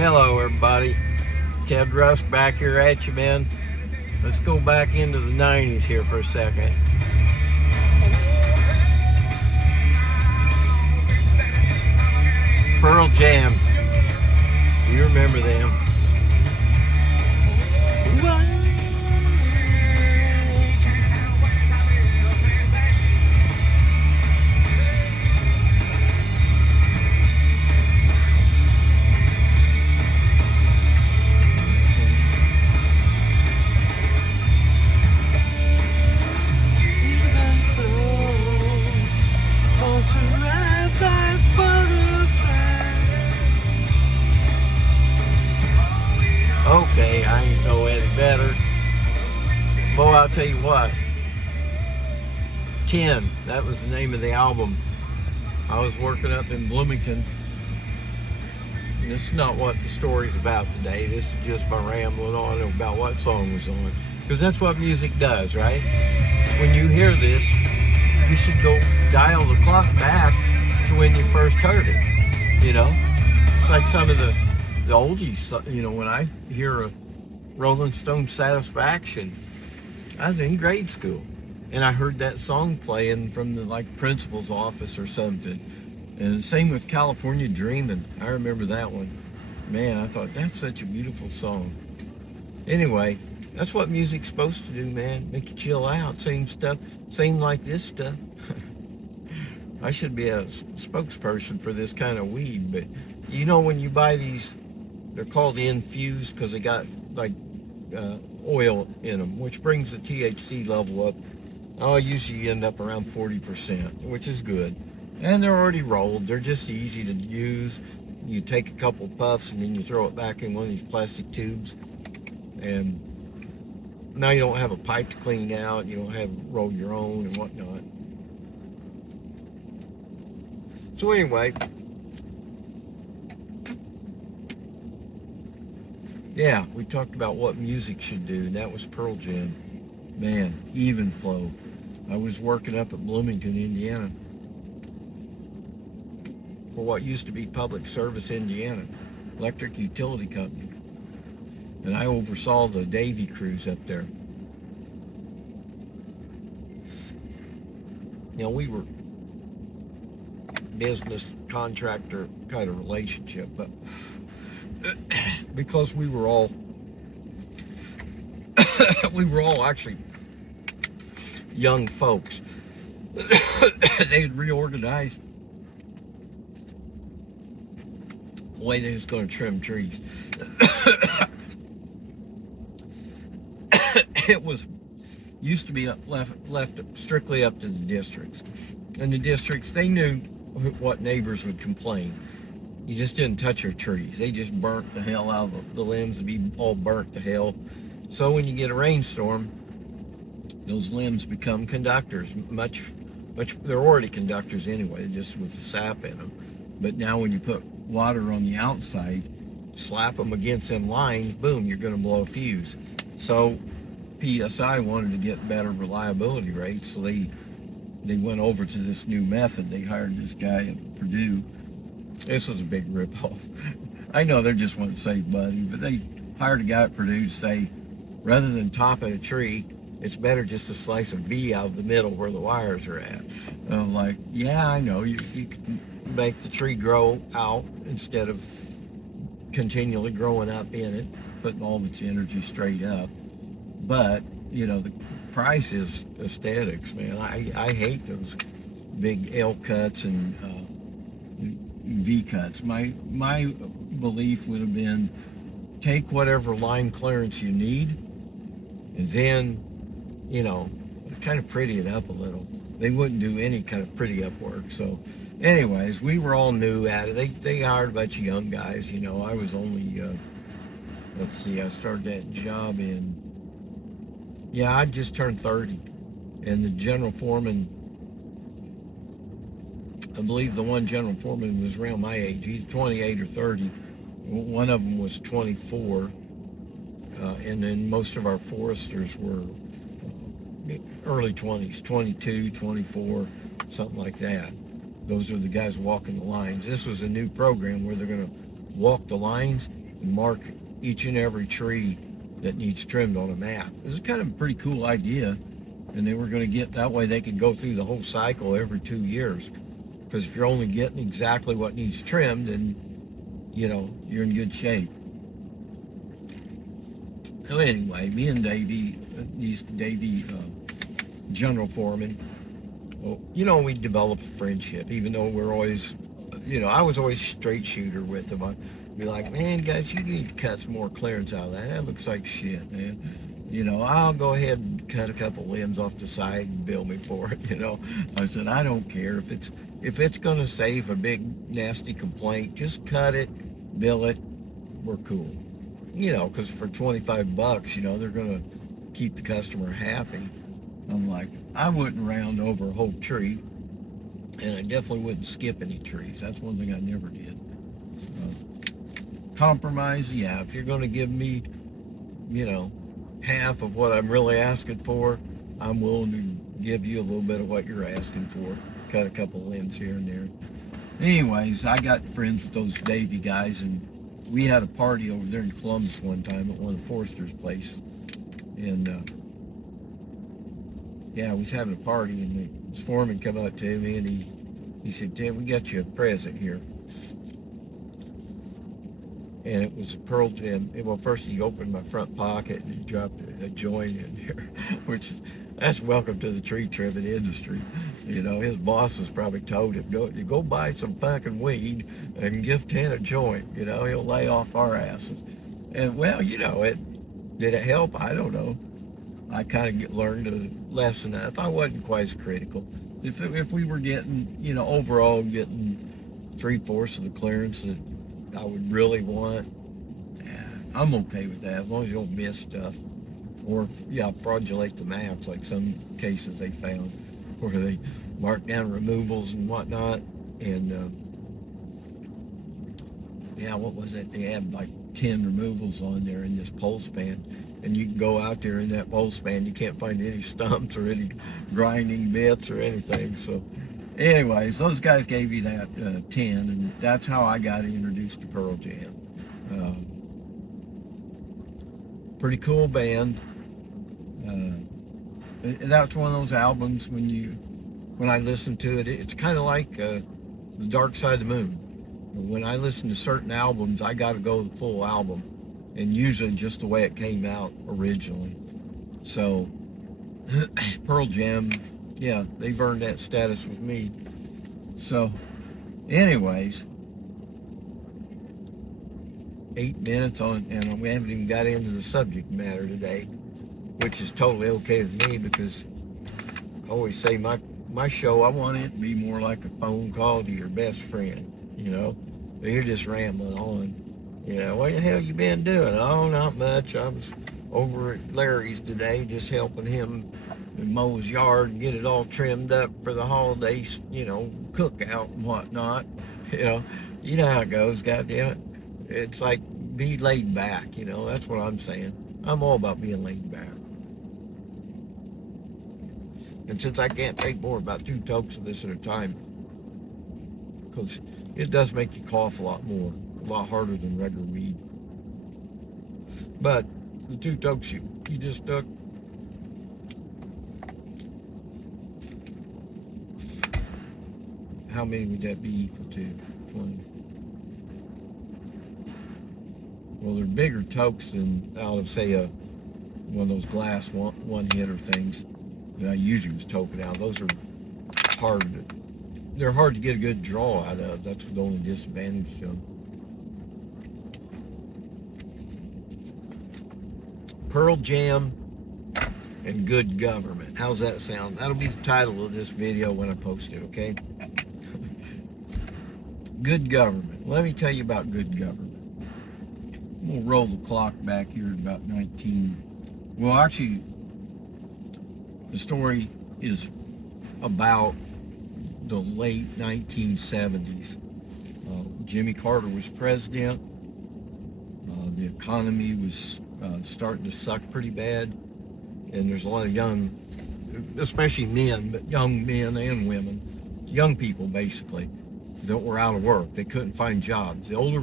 Hello everybody, Ted Rusk back here at you, man. Let's go back into the 90s here for a second. Pearl Jam, you remember them? Okay, I ain't know any better. Boy, I'll tell you what. 10, that was the name of the album. I was working up in Bloomington. This is not what the story's about today. This is just my rambling on about what song was on. Because that's what music does, right? When you hear this, you should go dial the clock back to when you first heard it. You know? It's like some of the oldies, you know, when I hear a Rolling Stone Satisfaction, I was in grade school and I heard that song playing from the principal's office or something. And same with California Dreamin'. I remember that one. Man, I thought that's such a beautiful song. Anyway, that's what music's supposed to do, man. Make you chill out. Same stuff, same like this stuff. I should be a spokesperson for this kind of weed, but you know when you buy these, they're called infused because they got oil in them, which brings the THC level up. Oh, usually you end up around 40%, which is good. And they're already rolled. They're just easy to use. You take a couple puffs and then you throw it back in one of these plastic tubes. And now you don't have a pipe to clean out. You don't have to roll your own and whatnot. So anyway, yeah, we talked about what music should do, and that was Pearl Jam. Man, even flow. I was working up at Bloomington, Indiana, for what used to be Public Service Indiana, electric utility company. And I oversaw the Davey crews up there. You know, we were business contractor kind of relationship, but because we were all actually young folks, they had reorganized the way they was going to trim trees. It was used to be left strictly up to the districts, and the districts, they knew what neighbors would complain. You just didn't touch your trees. They just burnt the hell out of the limbs to be all burnt to hell. So when you get a rainstorm, those limbs become conductors. Much, they're already conductors anyway, just with the sap in them. But now when you put water on the outside, slap them against them lines, boom, you're going to blow a fuse. So PSI wanted to get better reliability rates, so they went over to this new method. They hired this guy at Purdue. This was a big ripoff. I know they're just wanting to save money, but they hired a guy at Purdue to say, rather than topping a tree, it's better just to slice a V out of the middle where the wires are at. And I'm like, yeah, I know. You can make the tree grow out instead of continually growing up in it, putting all of its energy straight up. But, you know, the price is aesthetics, man. I hate those big L cuts and V cuts. My belief would have been, take whatever line clearance you need and then, you know, kind of pretty it up a little. They wouldn't do any kind of pretty up work. So anyways, we were all new at it. They hired a bunch of young guys. You know, I was only let's see, I started that job I just turned 30, and the general foreman, I believe the one general foreman was around my age. He's 28 or 30. One of them was 24. And then most of our foresters were early 20s, 22, 24, something like that. Those are the guys walking the lines. This was a new program where they're going to walk the lines and mark each and every tree that needs trimmed on a map. It was kind of a pretty cool idea, and they were going to get that way they could go through the whole cycle every 2 years. Because if you're only getting exactly what needs trimmed, then you're in good shape. So anyway, me and Davey, general foreman, well, we developed a friendship, even though we're always, I was always straight shooter with him. I'd be like, man, guys, you need to cut some more clearance out of that. That looks like shit, man. I'll go ahead and cut a couple limbs off the side and bill me for it, I said, I don't care. If it's going to save a big, nasty complaint, just cut it, bill it, we're cool. Because for $25, they're going to keep the customer happy. I'm like, I wouldn't round over a whole tree, and I definitely wouldn't skip any trees. That's one thing I never did. Compromise, yeah, if you're going to give me, half of what I'm really asking for, I'm willing to give you a little bit of what you're asking for. Cut a couple limbs here and there. Anyways, I got friends with those Davey guys, and we had a party over there in Columbus one time at one of the Foresters' places. And yeah, we was having a party, and the foreman come up to me, and he said, Tim, we got you a present here. And it was a Pearl Jam. Well, first he opened my front pocket and he dropped a joint in there, which that's welcome to the tree trimming industry. His bosses probably told him, go buy some fucking weed and give 10 a joint. He'll lay off our asses. And well, did it help? I don't know. I kind of learned a lesson. If I wasn't quite as critical, if we were getting, overall getting 3/4 of the clearance that I would really want, I'm okay with that, as long as you don't miss stuff. Or, fraudulate the maps, like some cases they found, where they mark down removals and whatnot. And, what was it? They had like 10 removals on there in this pole span. And you can go out there in that pole span, you can't find any stumps or any grinding bits or anything. So, anyways, those guys gave me that 10, and that's how I got introduced to Pearl Jam. Pretty cool band. That's one of those albums when I listen to it, it's kind of like The Dark Side of the Moon. When I listen to certain albums, I got to go the full album, and usually just the way it came out originally. So, Pearl Jam, yeah, they've earned that status with me. So, anyways, 8 minutes on, and we haven't even got into the subject matter today, which is totally okay with me, because I always say my show, I want it to be more like a phone call to your best friend, but you're just rambling on. What the hell you been doing? Oh, not much. I was over at Larry's today, just helping him mow his yard and get it all trimmed up for the holidays, cookout and whatnot. You know how it goes, goddamn it. It's like, be laid back, that's what I'm saying. I'm all about being laid back. And since I can't take more about 2 tokes of this at a time, because it does make you cough a lot more, a lot harder than regular weed. But the 2 tokes you just took, how many would that be equal to? 20. Well, they're bigger tokes than out of, say, one of those glass one-hitter things that I usually was toking out. Those are they're hard to get a good draw out of. That's the only disadvantage to them. Pearl Jam and Good Government. How's that sound? That'll be the title of this video when I post it, okay? Good Government. Let me tell you about Good Government. We'll roll the clock back here at about 19. Well, actually, the story is about the late 1970s. Jimmy Carter was president. The economy was starting to suck pretty bad. And there's a lot of young, especially men, but young men and women, young people basically, that were out of work. They couldn't find jobs. The older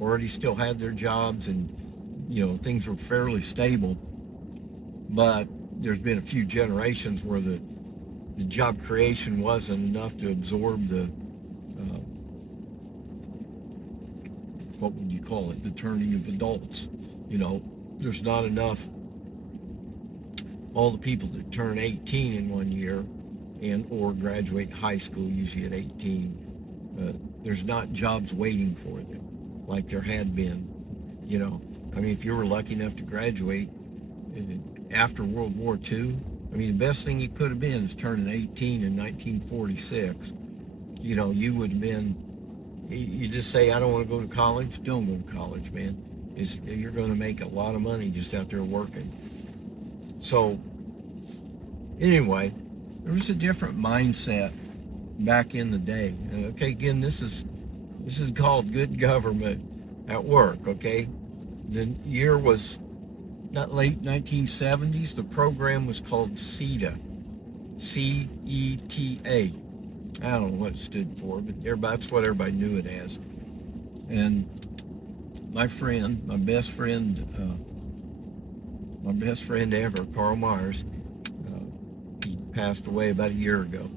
already still had their jobs, and things were fairly stable. But there's been a few generations where the job creation wasn't enough to absorb the what would you call it, the turning of adults. There's not enough. All the people that turn 18 in one year and or graduate high school, usually at 18, there's not jobs waiting for them like there had been. I mean, if you were lucky enough to graduate after World War II, I mean, the best thing you could have been is turning 18 in 1946. You would have been, you just say, I don't want to go to college. Don't go to college, man. You're going to make a lot of money just out there working. So, anyway, there was a different mindset back in the day. Okay, again, this is called good government at work, okay? The year was not late 1970s. The program was called CETA, C-E-T-A. I don't know what it stood for, but that's what everybody knew it as. And my best friend ever, Carl Myers, he passed away about a year ago,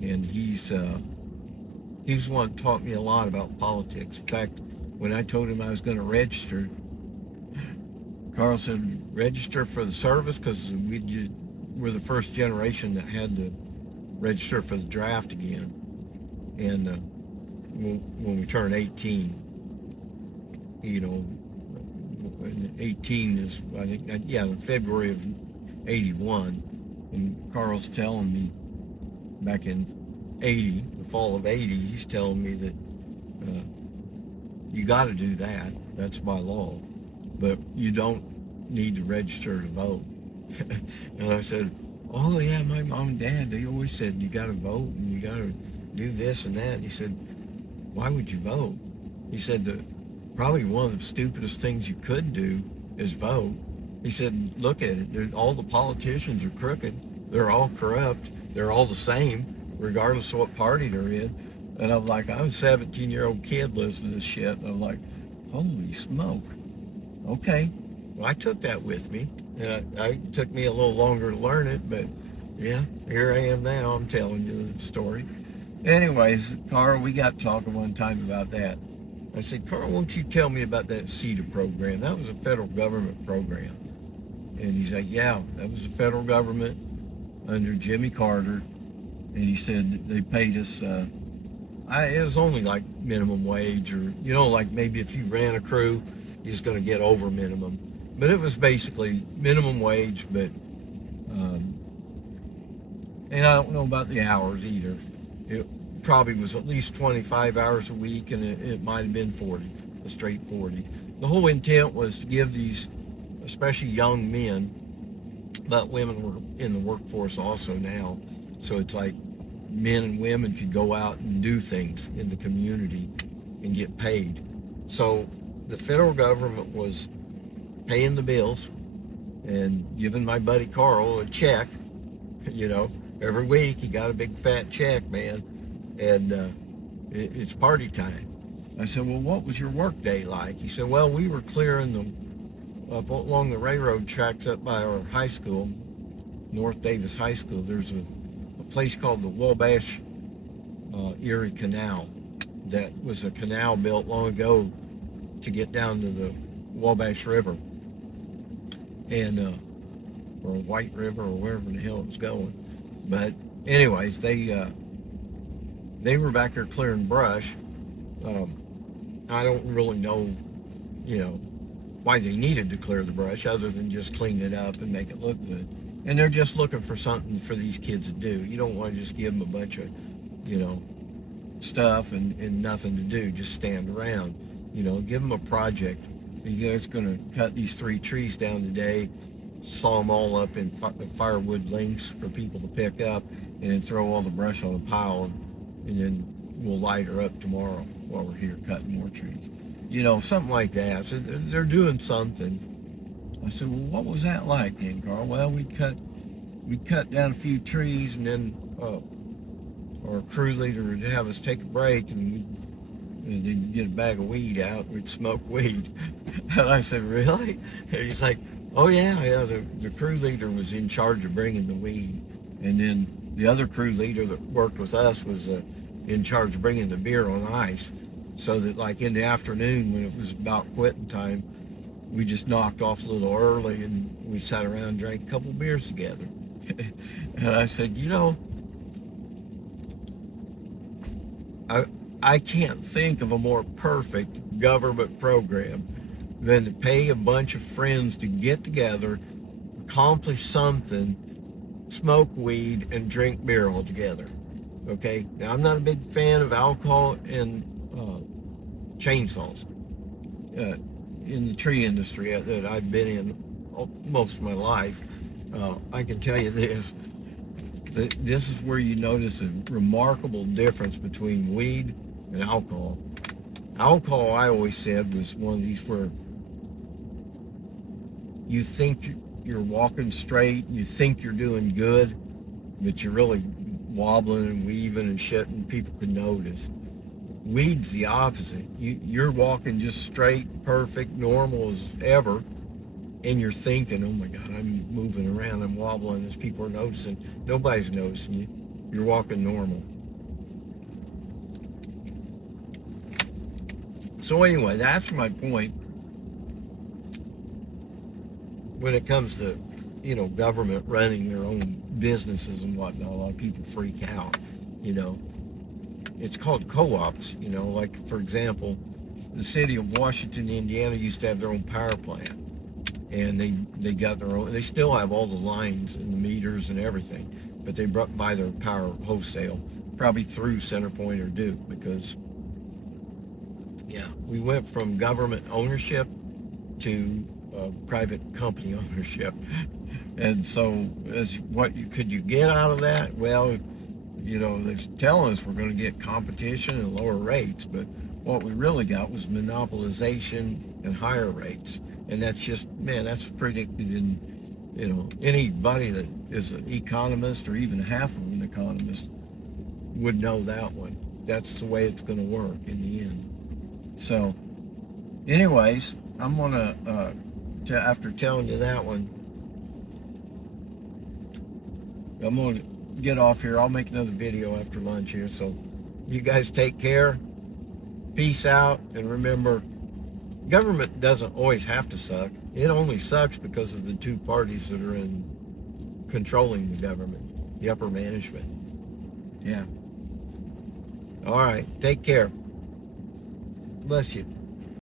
and he was the one that taught me a lot about politics. In fact, when I told him I was going to register, Carl said, register for the service, because we're the first generation that had to register for the draft again. And when we turned 18, 18 is, I think, in February of 81. And Carl's telling me back in 80, the fall of 80, he's telling me that you got to do that. That's by law. But you don't need to register to vote. And I said, oh yeah, my mom and dad, they always said you got to vote and you got to do this and that. And he said, why would you vote? He said, probably one of the stupidest things you could do is vote. He said, look at it. All the politicians are crooked. They're all corrupt. They're all the same, regardless of what party they're in. And I'm like, I'm a 17-year-old kid listening to this shit. And I'm like, holy smoke. Okay. Well, I took that with me. It took me a little longer to learn it, but yeah, here I am now. I'm telling you the story. Anyways, Carl, we got talking one time about that. I said, Carl, won't you tell me about that CETA program? That was a federal government program. And he's like, yeah, that was the federal government under Jimmy Carter. And he said they paid us, it was only like minimum wage, or, like maybe if you ran a crew, you're just going to get over minimum. But it was basically minimum wage, but, and I don't know about the hours either. It probably was at least 25 hours a week, and it might have been 40, a straight 40. The whole intent was to give these, especially young men, but women were in the workforce also now, so it's like men and women could go out and do things in the community and get paid. So the federal government was paying the bills and giving my buddy Carl a check, every week. He got a big fat check, man, and it's party time. I said, well, what was your work day like? He said, well, we were clearing up along the railroad tracks up by our high school, North Davis High School. There's a place called the Wabash Erie Canal. That was a canal built long ago to get down to the Wabash River, and or White River, or wherever the hell it was going. But anyways, they were back there clearing brush. I don't really know, why they needed to clear the brush, other than just clean it up and make it look good. And they're just looking for something for these kids to do. You don't want to just give them a bunch of, stuff and nothing to do, just stand around. Give them a project. You guys going to cut these 3 trees down today, saw them all up in firewood links for people to pick up, and then throw all the brush on a pile, and then we'll light her up tomorrow while we're here cutting more trees. Something like that. So they're doing something. I said, well, what was that like then, Carl? Well, we cut down a few trees, and then our crew leader would have us take a break, and and then get a bag of weed out, we'd smoke weed. And I said, really? And he's like, oh yeah, the crew leader was in charge of bringing the weed. And then the other crew leader that worked with us was in charge of bringing the beer on ice. So that like in the afternoon when it was about quitting time, we just knocked off a little early and we sat around and drank a couple beers together. And I said, you know, I can't think of a more perfect government program than to pay a bunch of friends to get together, accomplish something, smoke weed, and drink beer all together. Okay? Now, I'm not a big fan of alcohol and chainsaws in the tree industry that I've been in most of my life. I can tell you this. This is where you notice a remarkable difference between weed and alcohol. Alcohol, I always said, was one of these where you think you're walking straight, you think you're doing good, but you're really wobbling and weaving and shit, and people can notice. Weed's the opposite. You're walking just straight, perfect, normal as ever, and you're thinking, oh my God, I'm moving around, I'm wobbling, as people are noticing. Nobody's noticing you. You're walking normal. So anyway, that's my point when it comes to, you know, government running their own businesses and whatnot. A lot of people freak out, you know. It's called co-ops, you know, like for example, the city of Washington, Indiana used to have their own power plant. And they got their own, they still have all the lines and the meters and everything, but they buy their power wholesale, probably through CenterPoint or Duke, because, yeah, we went from government ownership to private company ownership. And so, could you get out of that? Well, you know, they're telling us we're going to get competition and lower rates, but what we really got was monopolization and higher rates. And that's just, man, that's predicted in, you know, anybody that is an economist or even half of an economist would know that one. That's the way it's going to work in the end. So, anyways, I'm going to, after telling you that one, I'm going to get off here. I'll make another video after lunch here. So, you guys take care. Peace out. And remember, government doesn't always have to suck. It only sucks because of the two parties that are in controlling the government, the upper management. Yeah. All right. Take care. Bless you.